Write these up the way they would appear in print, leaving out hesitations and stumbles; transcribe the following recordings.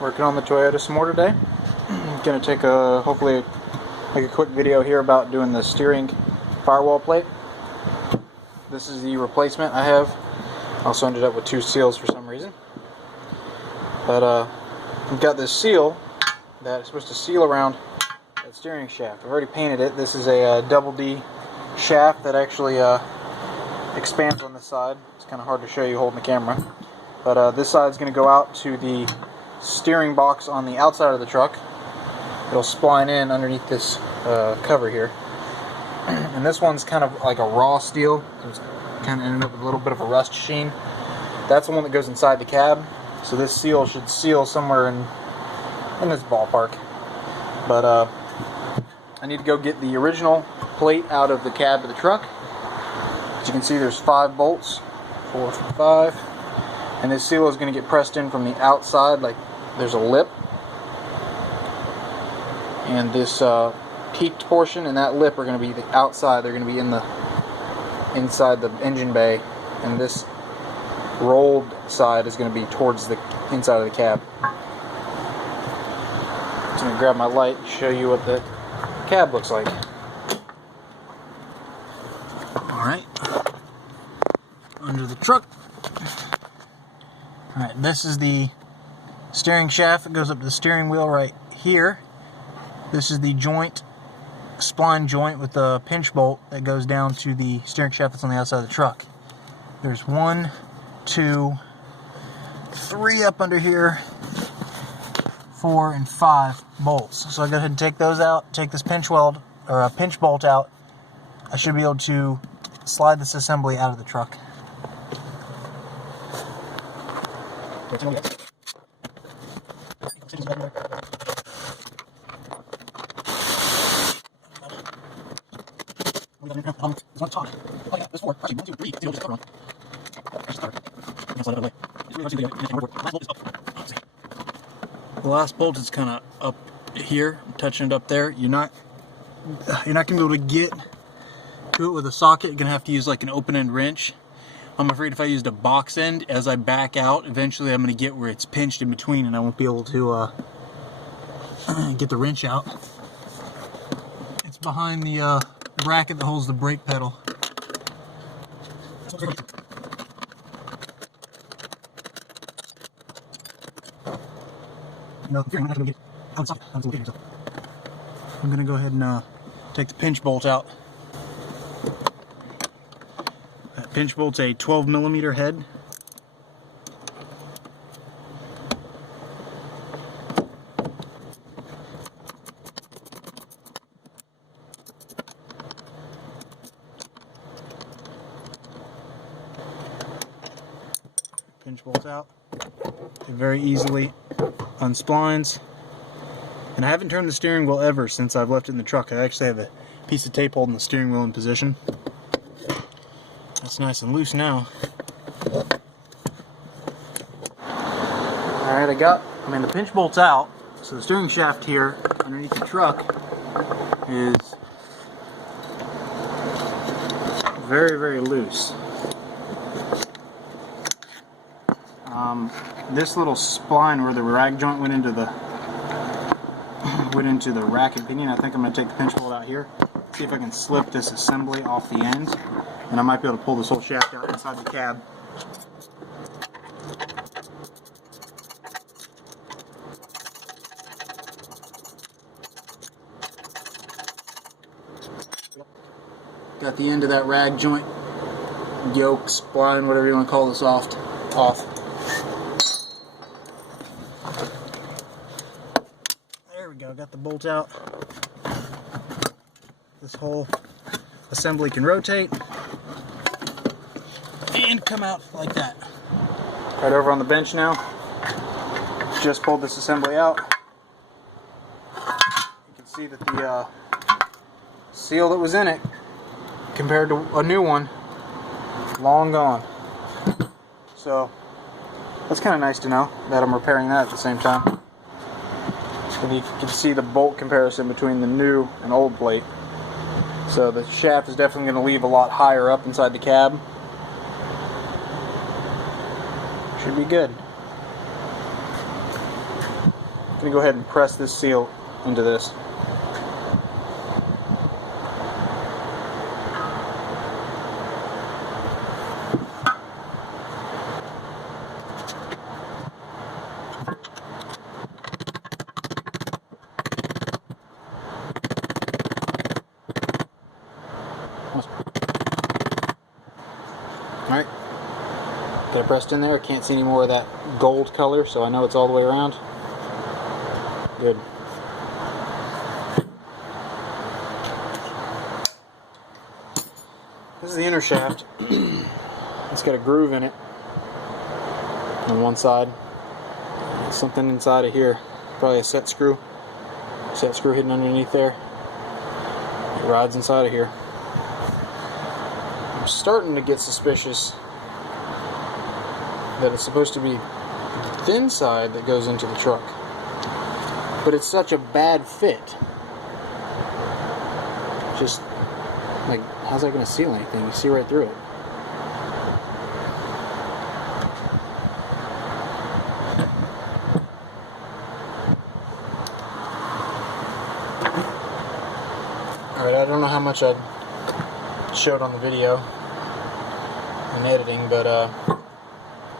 Working on the Toyota some more today. Gonna take hopefully make a quick video here about doing the steering firewall plate. This is the replacement I have. Also ended up with 2 seals for some reason. But I've got this seal that is supposed to seal around that steering shaft. I've already painted it. This is a double D shaft that actually expands on this side. It's kind of hard to show you holding the camera. But this side is going to go out to the steering box on the outside of the truck. It'll spline in underneath this cover here. And this one's kind of like a raw steel. It's kind of ended up with a little bit of a rust sheen. That's the one that goes inside the cab. So this seal should seal somewhere in this ballpark. But I need to go get the original plate out of the cab of the truck. As you can see, there's 5 bolts, 4 from 5. And this seal is going to get pressed in from the outside, like there's a lip. And this peaked portion and that lip are going to be the outside. They're going to be inside the engine bay. And this rolled side is going to be towards the inside of the cab. I'm going to grab my light and show you what the cab looks like. Alright. Under the truck. Alright, this is the steering shaft that goes up to the steering wheel right here. This is the joint, spline joint with the pinch bolt that goes down to the steering shaft that's on the outside of the truck. There's 1, 2, 3 up under here, 4 and 5 bolts. So I go ahead and take those out, take this pinch weld or a pinch bolt out. I should be able to slide this assembly out of the truck. The last bolt is kind of up here, I'm touching it up there. You're not gonna be able to get to it with a socket. You're gonna have to use like an open end wrench. I'm afraid if I used a box end, as I back out, eventually I'm gonna get where it's pinched in between, and I won't be able to get the wrench out. It's behind the bracket that holds the brake pedal. I'm going to go ahead and take the pinch bolt out. That pinch bolt's a 12mm head. Pinch bolts out. It very easily unsplines. And I haven't turned the steering wheel ever since I've left it in the truck. I actually have a piece of tape holding the steering wheel in position. That's nice and loose now. Alright, the pinch bolt's out. So the steering shaft here underneath the truck is very, very loose. This little spline where the rag joint went into the racket pinion, I think I'm going to take the pinch bolt out here, see if I can slip this assembly off the ends, and I might be able to pull this whole shaft out inside the cab. Got the end of that rag joint, yoke, spline, whatever you want to call this, off. There we go, got the bolt out. This whole assembly can rotate and come out like that. Right over on the bench now. Just pulled this assembly out. You can see that the seal that was in it, compared to a new one, long gone. So that's kind of nice to know that I'm repairing that at the same time. And you can see the bolt comparison between the new and old plate. So the shaft is definitely going to leave a lot higher up inside the cab. Should be good. I'm going to go ahead and press this seal into this. Alright, got it pressed in there. I can't see any more of that gold color, so I know it's all the way around. Good. This is the inner shaft. It's got a groove in it on one side. Something inside of here. Probably a set screw. Set screw hidden underneath there. It rides inside of here. I'm starting to get suspicious that it's supposed to be the thin side that goes into the truck. But it's such a bad fit. Just, like, how's that going to seal anything? You see right through it. Alright, I don't know how much I showed on the video in editing, but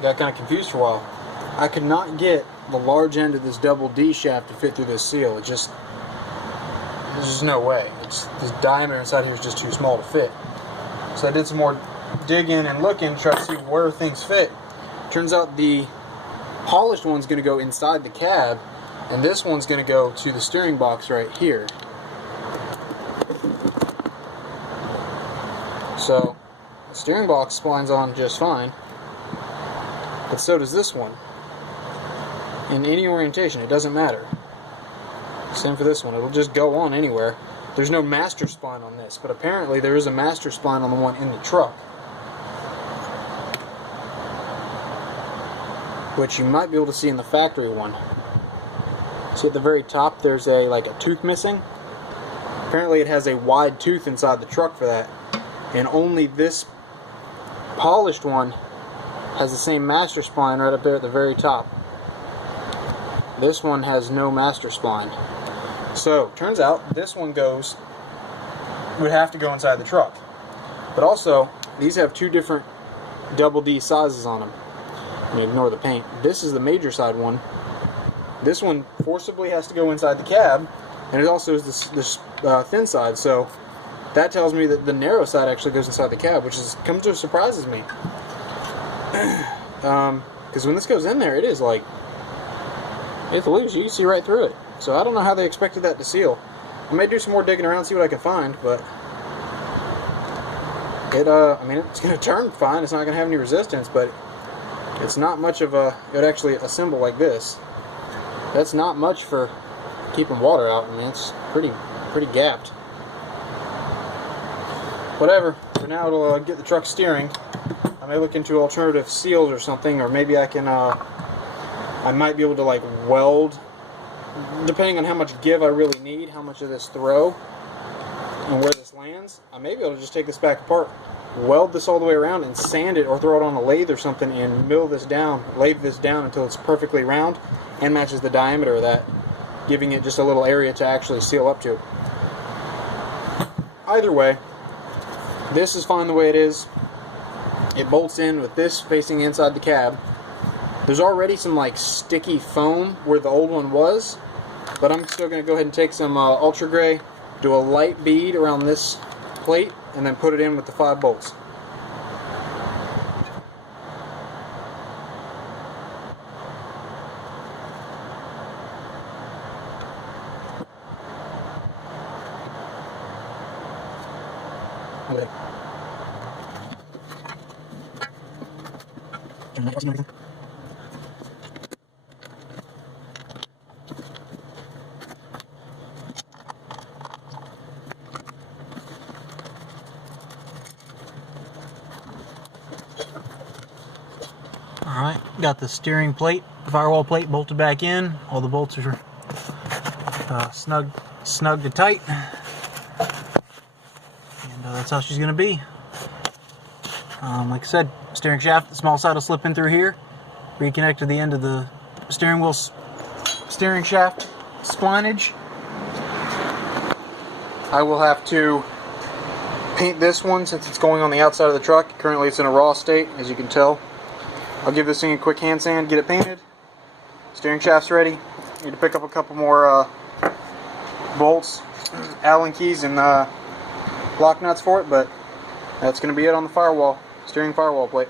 got kind of confused for a while. I could not get the large end of this double D shaft to fit through this seal. It just, there's just no way. This diameter inside here is just too small to fit. So I did some more digging and looking to try to see where things fit. Turns out the polished one's going to go inside the cab, and this one's going to go to the steering box right here. So the steering box splines on just fine, but so does this one. In any orientation, it doesn't matter. Same for this one, it'll just go on anywhere. There's no master spline on this, but apparently there is a master spline on the one in the truck, which you might be able to see in the factory one. See at the very top there's like a tooth missing. Apparently it has a wide tooth inside the truck for that, and only this polished one has the same master spline right up there at the very top. This one has no master spline. So, turns out this one would have to go inside the truck. But also, these have two different double D sizes on them. Ignore the paint. This is the major side one. This one forcibly has to go inside the cab, and it also is this thin side. So, that tells me that the narrow side actually goes inside the cab, which surprises me. Because when this goes in there, it is like, it's loose. You can see right through it. So I don't know how they expected that to seal. I may do some more digging around, see what I can find, but I mean, it's going to turn fine. It's not going to have any resistance, but it's not much of a, it would actually assemble like this. That's not much for keeping water out. I mean, it's pretty gapped. Whatever. For now, it'll get the truck steering. I may look into alternative seals or something, or maybe I can, I might be able to like weld, depending on how much give I really need, how much of this throw, and where this lands. I may be able to just take this back apart, weld this all the way around, and sand it, or throw it on a lathe or something, and lathe this down until it's perfectly round and matches the diameter of that, giving it just a little area to actually seal up to. Either way, this is fine the way it is. It bolts in with this facing inside the cab. There's already some like sticky foam where the old one was, but I'm still going to go ahead and take some ultra gray, do a light bead around this plate, and then put it in with the 5 bolts. Okay. Alright, got the steering plate, the firewall plate bolted back in. All the bolts are snug to tight. And that's how she's going to be. Like I said, steering shaft, the small side will slip in through here, reconnect to the end of the steering wheel steering shaft splinage. I will have to paint this one since it's going on the outside of the truck. Currently it's in a raw state, as you can tell. I'll give this thing a quick hand sand, get it painted. Steering shaft's ready. Need to pick up a couple more bolts, Allen keys, and lock nuts for it, but that's going to be it on the Firewall, steering Firewall plate.